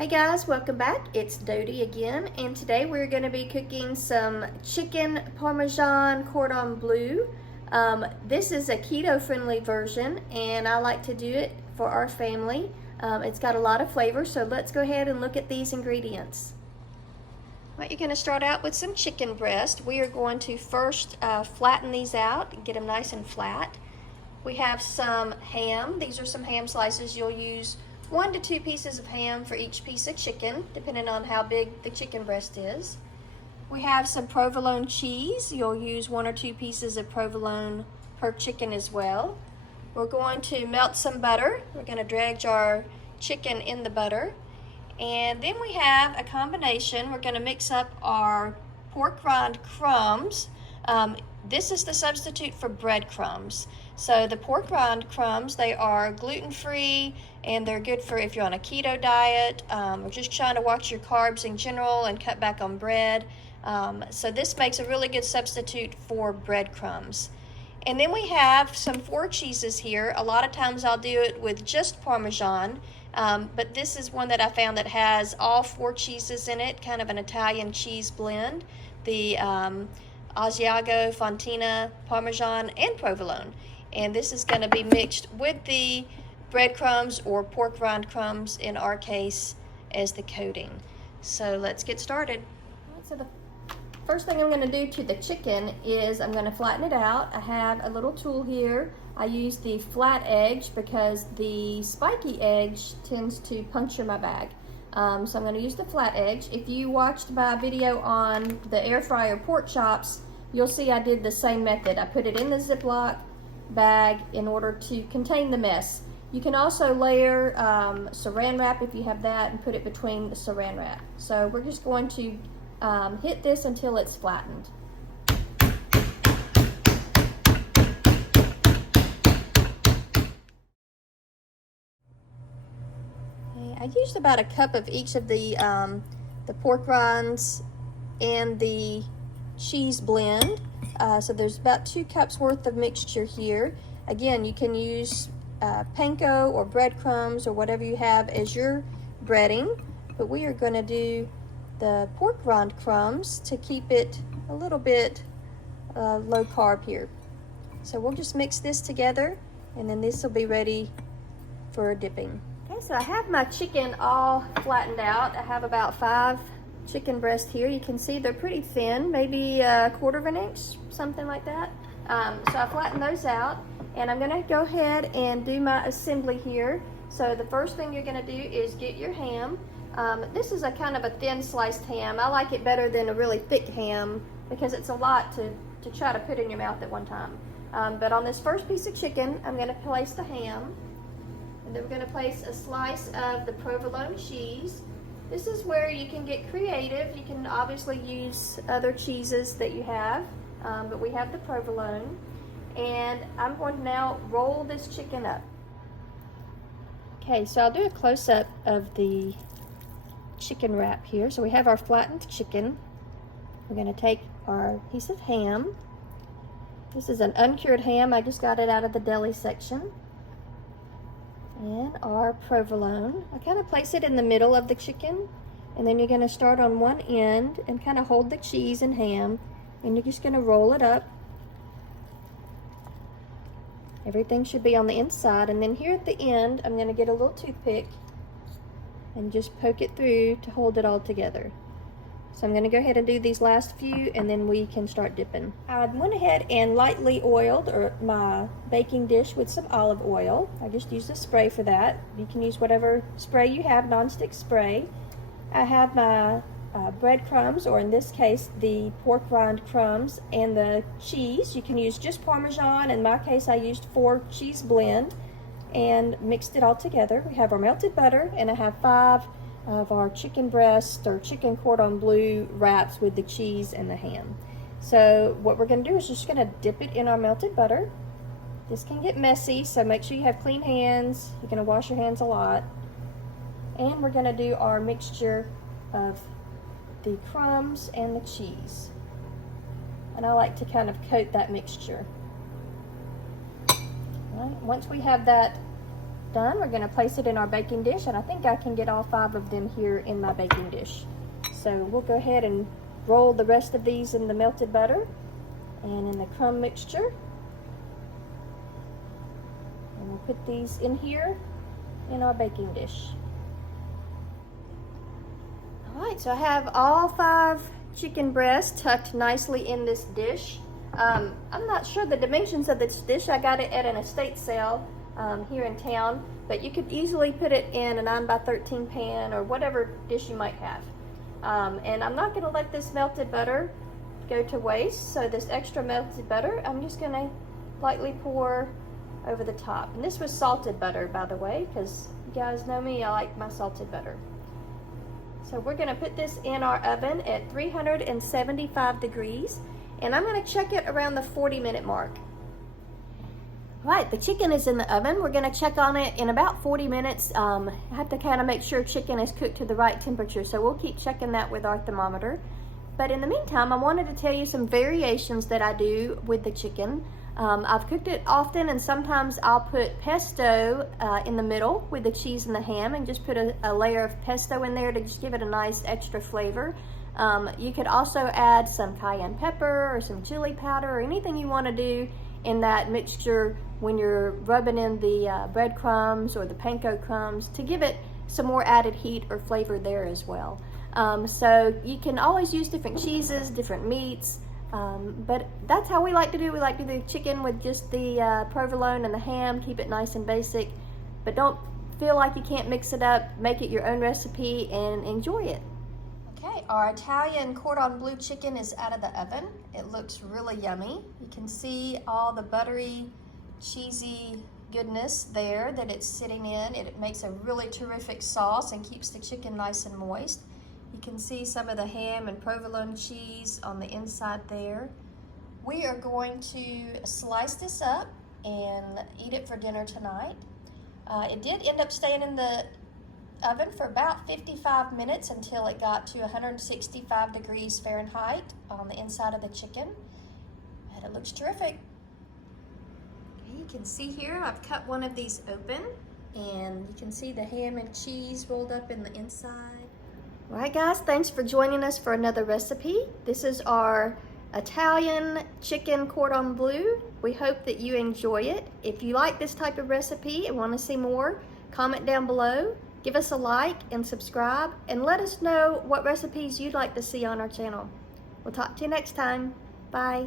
Hey guys, welcome back. It's Dodi again, and today we're going to be cooking some chicken parmesan cordon bleu. This is a keto-friendly version, and I like to do it for our family. It's got a lot of flavor, so let's go ahead and look at these ingredients. Well, you're going to start out with some chicken breast. We are going to first flatten these out and get them nice and flat. We have some ham. These are some ham slices. You'll use 1 to 2 pieces of ham for each piece of chicken, depending on how big the chicken breast is. We have some provolone cheese. You'll use 1 or 2 pieces of provolone per chicken as well. We're going to melt some butter. We're going to dredge our chicken in the butter. And then we have a combination. We're going to mix up our pork rind crumbs. This is the substitute for breadcrumbs. So the pork rind crumbs, they are gluten-free and they're good for if you're on a keto diet or just trying to watch your carbs in general and cut back on bread. So this makes a really good substitute for breadcrumbs. And then we have some 4 cheeses here. A lot of times I'll do it with just Parmesan, but this is one that I found that has all 4 cheeses in it, kind of an Italian cheese blend. The Asiago, Fontina, Parmesan, and Provolone. And this is going to be mixed with the breadcrumbs or pork rind crumbs in our case as the coating. So let's get started. So the first thing I'm going to do to the chicken is I'm going to flatten it out. I have a little tool here. I use the flat edge because the spiky edge tends to puncture my bag. So I'm going to use the flat edge. If you watched my video on the air fryer pork chops, you'll see I did the same method. I put it in the Ziploc bag in order to contain the mess. You can also layer saran wrap if you have that and put it between the saran wrap. So we're just going to hit this until it's flattened. I used about a cup of each of the pork rinds and the cheese blend. So there's about 2 cups worth of mixture here. Again, you can use panko or breadcrumbs or whatever you have as your breading, but we are going to do the pork rind crumbs to keep it a little bit low carb here. So we'll just mix this together and then this will be ready for dipping. Okay, so I have my chicken all flattened out. I have about 5 chicken breasts here. You can see they're pretty thin, maybe a 1/4 of an inch, something like that. So I flattened those out, and I'm going to go ahead and do my assembly here. So the first thing you're going to do is get your ham. This is a kind of a thin sliced ham. I like it better than a really thick ham because it's a lot to try to put in your mouth at one time. But on this first piece of chicken, I'm going to place the ham, and then we're going to place a slice of the provolone cheese. This is where you can get creative. You can obviously use other cheeses that you have, but we have the provolone. And I'm going to now roll this chicken up. Okay, so I'll do a close-up of the chicken wrap here. So we have our flattened chicken. We're going to take our piece of ham. This is an uncured ham. I just got it out of the deli section. And our provolone. I kind of place it in the middle of the chicken, and then you're going to start on one end and kind of hold the cheese and ham, and you're just going to roll it up. Everything should be on the inside, and then here at the end I'm going to get a little toothpick and just poke it through to hold it all together. So I'm going to go ahead and do these last few, and then we can start dipping. I went ahead and lightly oiled my baking dish with some olive oil. I just used a spray for that. You can use whatever spray you have, nonstick spray. I have my breadcrumbs, or in this case, the pork rind crumbs, and the cheese. You can use just Parmesan. In my case, I used 4 cheese blend and mixed it all together. We have our melted butter, and I have 5 of our chicken breast or chicken cordon bleu wraps with the cheese and the ham. So what we're going to do is just going to dip it in our melted butter. This can get messy, so make sure you have clean hands. You're going to wash your hands a lot. And we're going to do our mixture of the crumbs and the cheese. And I like to kind of coat that mixture. All right. Once we have that done, we're going to place it in our baking dish, and I think I can get all 5 of them here in my baking dish. So we'll go ahead and roll the rest of these in the melted butter and in the crumb mixture. And we'll put these in here in our baking dish. All right, so I have all 5 chicken breasts tucked nicely in this dish. I'm not sure the dimensions of this dish. I got it at an estate sale here in town, but you could easily put it in a 9x13 pan or whatever dish you might have. And I'm not going to let this melted butter go to waste, so this extra melted butter I'm just going to lightly pour over the top. And this was salted butter, by the way, because you guys know me, I like my salted butter. So we're going to put this in our oven at 375 degrees, and I'm going to check it around the 40-minute mark. Right, the chicken is in the oven. We're going to check on it in about 40 minutes. I have to kind of make sure chicken is cooked to the right temperature, so we'll keep checking that with our thermometer. But in the meantime, I wanted to tell you some variations that I do with the chicken. I've cooked it often, and sometimes I'll put pesto in the middle with the cheese and the ham, and just put a layer of pesto in there to just give it a nice extra flavor. You could also add some cayenne pepper or some chili powder or anything you want to do in that mixture when you're rubbing in the breadcrumbs or the panko crumbs to give it some more added heat or flavor there as well. So you can always use different cheeses, different meats, but that's how we like to do. We like to do the chicken with just the provolone and the ham, keep it nice and basic, but don't feel like you can't mix it up. Make it your own recipe and enjoy it. Okay, our Italian cordon bleu chicken is out of the oven. It looks really yummy. You can see all the buttery, cheesy goodness there that it's sitting in. It makes a really terrific sauce and keeps the chicken nice and moist. You can see some of the ham and provolone cheese on the inside there. We are going to slice this up and eat it for dinner tonight. It did end up staying in the oven for about 55 minutes until it got to 165 degrees Fahrenheit on the inside of the chicken. And it looks terrific. You can see here I've cut one of these open, and you can see the ham and cheese rolled up in the inside. All right, guys, thanks for joining us for another recipe. This is our Italian chicken cordon bleu. We hope that you enjoy it. If you like this type of recipe and want to see more, comment down below. Give us a like and subscribe, and let us know what recipes you'd like to see on our channel. We'll talk to you next time. Bye.